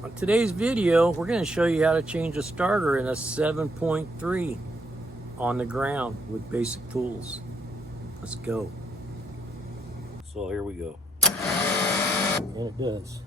On today's video, we're going to show you how to change a starter in a 7.3 on the ground with basic tools. Let's go. So here we go. And it does.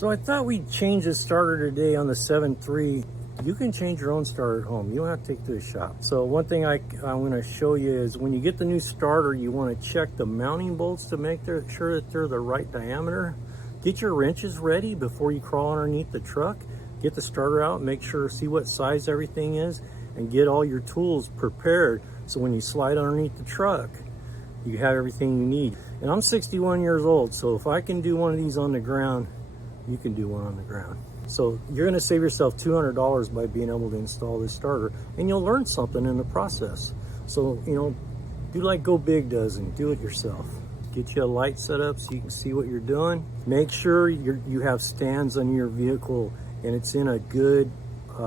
So I thought we'd change the starter today on the 7.3. You can change your own starter at home. You don't have to take it to the shop. So one thing I'm going to show you is when you get the new starter, you want to check the mounting bolts to make sure that they're the right diameter. Get your wrenches ready before you crawl underneath the truck. Get the starter out, make sure, see what size everything is, and get all your tools prepared so when you slide underneath the truck, you have everything you need. And I'm 61 years old, so if I can do one of these on the ground, you can do one on the ground. So you're gonna save yourself $200 by being able to install this starter, and you'll learn something in the process. So, you know, do like Go Big does and do it yourself. Get you a light set up so you can see what you're doing. Make sure you have stands on your vehicle and it's in a good,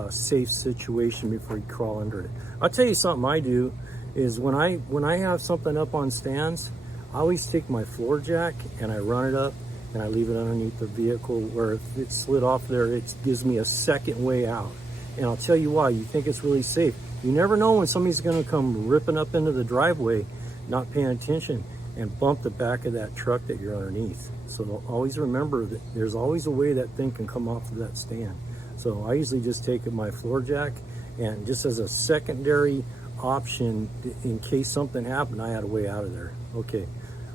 safe situation before you crawl under it. I'll tell you something I do is when I have something up on stands, I always take my floor jack and I run it up and I leave it underneath the vehicle where if it's slid off there, it gives me a second way out. And I'll tell you why. You think it's really safe. You never know when somebody's gonna come ripping up into the driveway, not paying attention, and bump the back of that truck that you're underneath. So always remember that there's always a way that thing can come off of that stand. So I usually just take my floor jack, and just as a secondary option, in case something happened, I had a way out of there. Okay,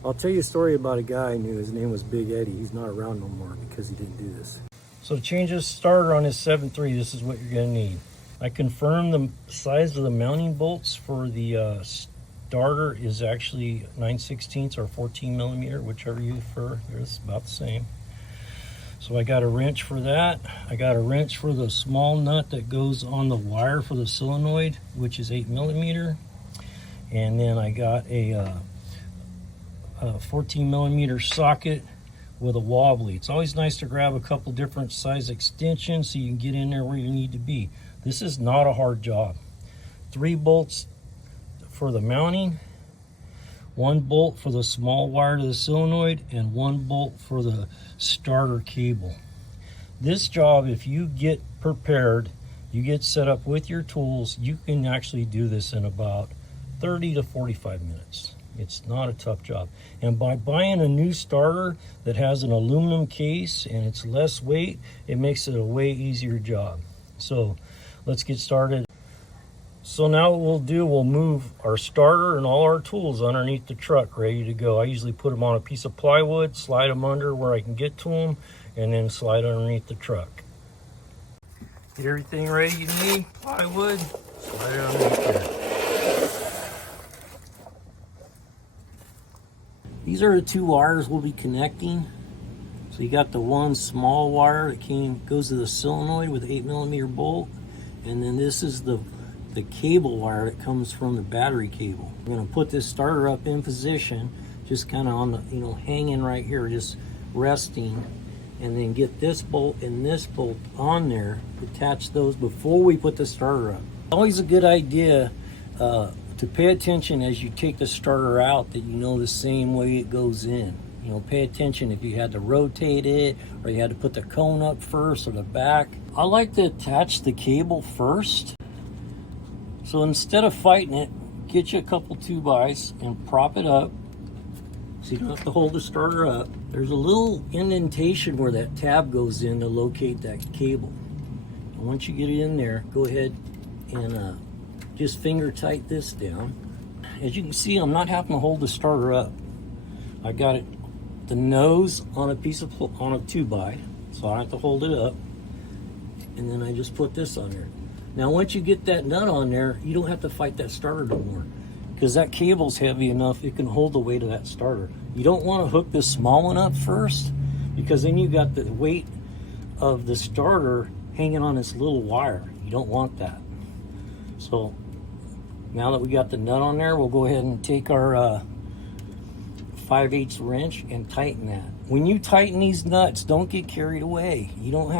I'll tell you a story about a guy I knew. His name was Big Eddie. He's not around no more because he didn't do this. So to change this starter on his 7.3, this is what you're gonna need. I confirmed the size of the mounting bolts for the starter is actually 9/16 or 14 millimeter, whichever you prefer. It's about the same. So I got a wrench for that. I got a wrench for the small nut that goes on the wire for the solenoid, which is 8 millimeter. And then I got a 14 millimeter socket with a wobbly. It's always nice to grab a couple different size extensions so you can get in there where you need to be. This is not a hard job. 3 bolts for the mounting, 1 bolt for the small wire to the solenoid, and 1 bolt for the starter cable. This job, if you get prepared, you get set up with your tools, you can actually do this in about 30 to 45 minutes. It's not a tough job. And by buying a new starter that has an aluminum case and it's less weight, it makes it a way easier job. So let's get started. So now what we'll do, we'll move our starter and all our tools underneath the truck, ready to go. I usually put them on a piece of plywood, slide them under where I can get to them, and then slide underneath the truck. Get everything ready you need, plywood, slide it underneath there. These are the 2 wires we'll be connecting. So you got the 1 small wire that goes to the solenoid with 8 millimeter bolt, and then this is the cable wire that comes from the battery cable. I'm going to put this starter up in position, just kind of on the, you know, hanging right here, just resting, and then get this bolt and this bolt on there, attach those before we put the starter up. Always a good idea to pay attention as you take the starter out that you know the same way it goes in. You know, pay attention if you had to rotate it or you had to put the cone up first or the back. I like to attach the cable first. So instead of fighting it, get you a couple 2x and prop it up so you don't have to hold the starter up. There's a little indentation where that tab goes in to locate that cable. And once you get it in there, go ahead and just finger tight this down. As you can see, I'm not having to hold the starter up. I got it, the nose on a 2x, so I don't have to hold it up. And then I just put this on there. Now, once you get that nut on there, you don't have to fight that starter no more because that cable's heavy enough, it can hold the weight of that starter. You don't want to hook this small one up first because then you got the weight of the starter hanging on this little wire. You don't want that. So now that we got the nut on there, we'll go ahead and take our 5/8 wrench and tighten that. When you tighten these nuts, don't get carried away. They don't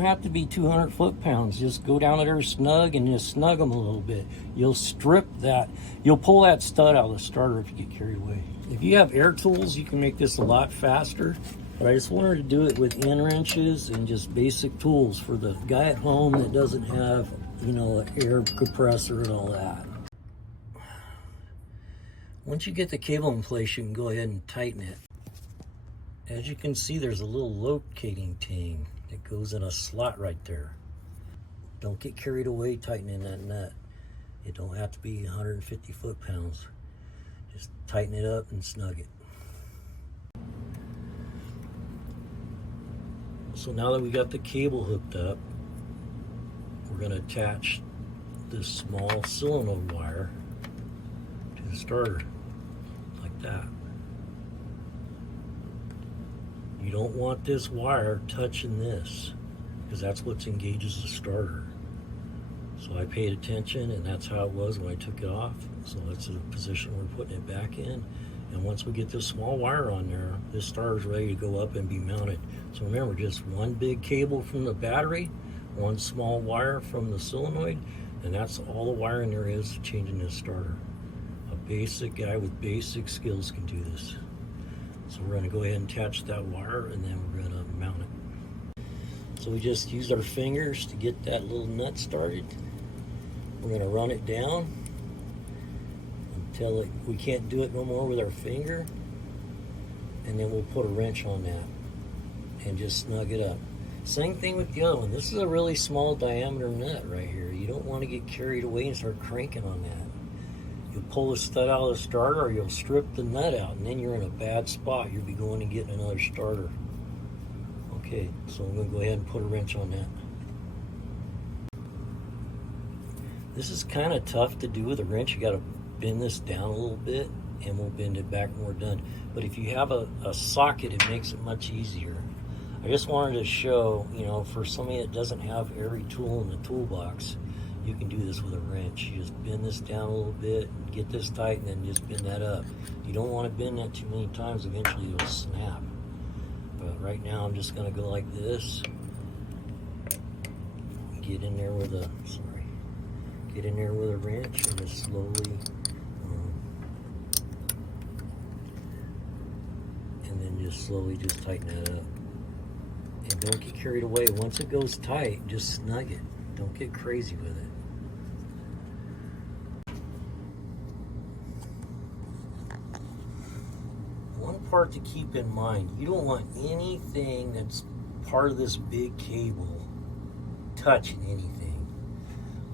have to be 200 foot-pounds. Just go down there snug and just snug them a little bit. You'll strip that. You'll pull that stud out of the starter if you get carried away. If you have air tools, you can make this a lot faster. But I just wanted to do it with end wrenches and just basic tools for the guy at home that doesn't have, you know, an air compressor and all that. Once you get the cable in place, you can go ahead and tighten it. As you can see, there's a little locating tang that goes in a slot right there. Don't get carried away tightening that nut. It don't have to be 150 foot-pounds. Just tighten it up and snug it. So now that we got the cable hooked up, we're going to attach this small solenoid wire to the starter, like that. You don't want this wire touching this, because that's what engages the starter. So I paid attention, and that's how it was when I took it off. So that's the position we're putting it back in. And once we get this small wire on there, this starter's ready to go up and be mounted. So remember, just one big cable from the battery, one small wire from the solenoid, and that's all the wiring there is to changing this starter. A basic guy with basic skills can do this. So we're going to go ahead and attach that wire, and then we're going to mount it. So we just used our fingers to get that little nut started. We're going to run it down until we can't do it no more with our finger, and then we'll put a wrench on that and just snug it up. Same thing with the other one. This is a really small diameter nut right here. You don't want to get carried away and start cranking on that. You'll pull the stud out of the starter, or you'll strip the nut out, and then you're in a bad spot. You'll be going and getting another starter. Okay, so I'm going to go ahead and put a wrench on that. This is kind of tough to do with a wrench. You got to bend this down a little bit, and we'll bend it back when we're done. But if you have a socket, it makes it much easier. I just wanted to show, you know, for somebody that doesn't have every tool in the toolbox, you can do this with a wrench. You just bend this down a little bit, get this tight, and then just bend that up. You don't want to bend that too many times. Eventually it'll snap. But right now I'm just going to go like this. Get in there with a, get in there with a wrench and just slowly, and then just slowly just tighten that up. And don't get carried away. Once it goes tight, just snug it. Don't get crazy with it. One part to keep in mind, you don't want anything that's part of this big cable touching anything.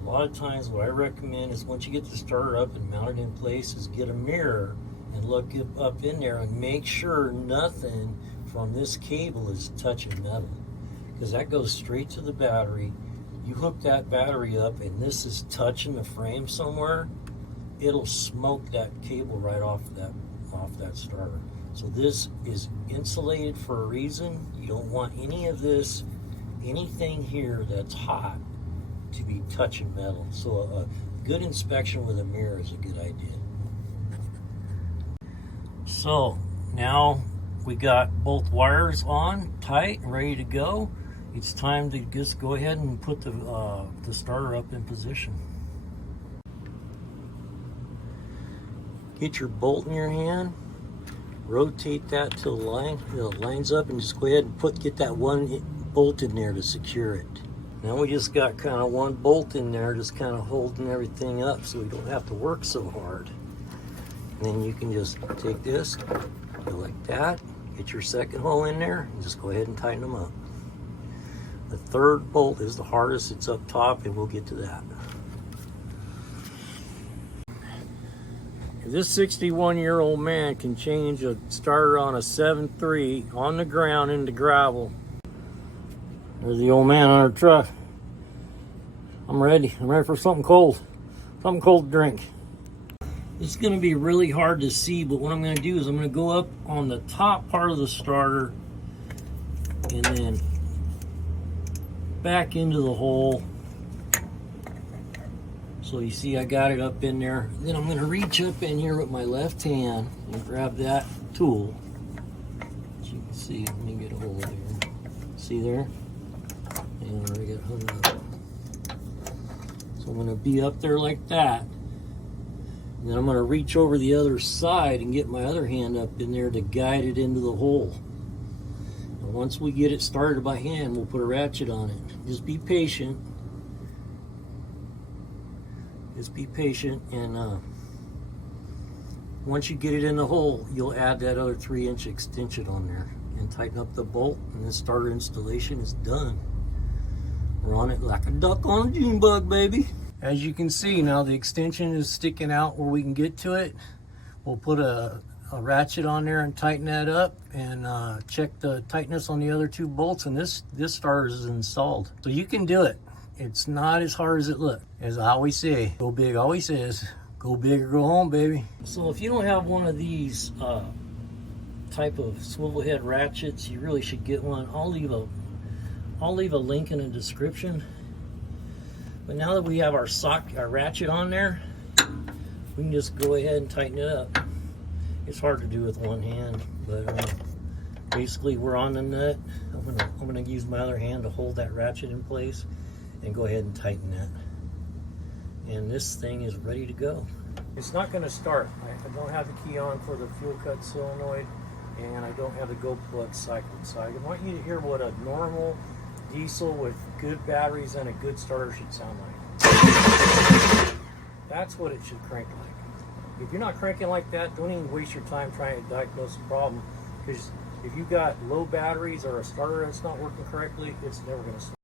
A lot of times what I recommend is once you get the starter up and mounted in place is get a mirror and look up in there and make sure nothing from this cable is touching metal, because that goes straight to the battery. You hook that battery up and this is touching the frame somewhere, it'll smoke that cable right off that starter. So this is insulated for a reason. You don't want any of this, anything here that's hot, to be touching metal. So a good inspection with a mirror is a good idea. So now we got both wires on tight and ready to go. It's time to just go ahead and put the starter up in position. Get your bolt in your hand, rotate that till it lines up, and just go ahead and get that one bolt in there to secure it. Now we just got kind of one bolt in there, just kind of holding everything up so we don't have to work so hard. And then you can just take this, go like that, get your second hole in there, and just go ahead and tighten them up. The third bolt is the hardest. It's up top, and we'll get to that. If this 61-year-old man can change a starter on a 7.3 on the ground into gravel, there's the old man on our truck. I'm ready. I'm ready for something cold. Something cold to drink. It's going to be really hard to see, but what I'm going to do is I'm going to go up on the top part of the starter and then back into the hole. So you see I got it up in there. Then I'm going to reach up in here with my left hand and grab that tool. As you can see, let me get a hold of here. See there? And I already got hung up. So I'm going to be up there like that. And then I'm going to reach over the other side and get my other hand up in there to guide it into the hole. Once we get it started by hand, we'll put a ratchet on it. Just be patient. Just be patient, and once you get it in the hole, you'll add that other 3-inch extension on there and tighten up the bolt, and the starter installation is done. We're on it like a duck on a June bug, baby. As you can see now, the extension is sticking out where we can get to it. We'll put a ratchet on there and tighten that up, and check the tightness on the other 2 bolts, and this starter is installed. So you can do it. It's not as hard as it looks. As I always say, Go Big always says, go big or go home, baby. So if you don't have one of these type of swivel head ratchets, you really should get one. I'll leave a link in the description. But now that we have our ratchet on there, we can just go ahead and tighten it up. It's hard to do with one hand, but basically we're on the nut. I'm gonna use my other hand to hold that ratchet in place and go ahead and tighten that. And this thing is ready to go. It's not gonna start. I don't have the key on for the fuel cut solenoid, and I don't have the go plug cycled. So I want you to hear what a normal diesel with good batteries and a good starter should sound like. That's what it should crank like. If you're not cranking like that, don't even waste your time trying to diagnose the problem, because if you got low batteries or a starter that's not working correctly, it's never going to start.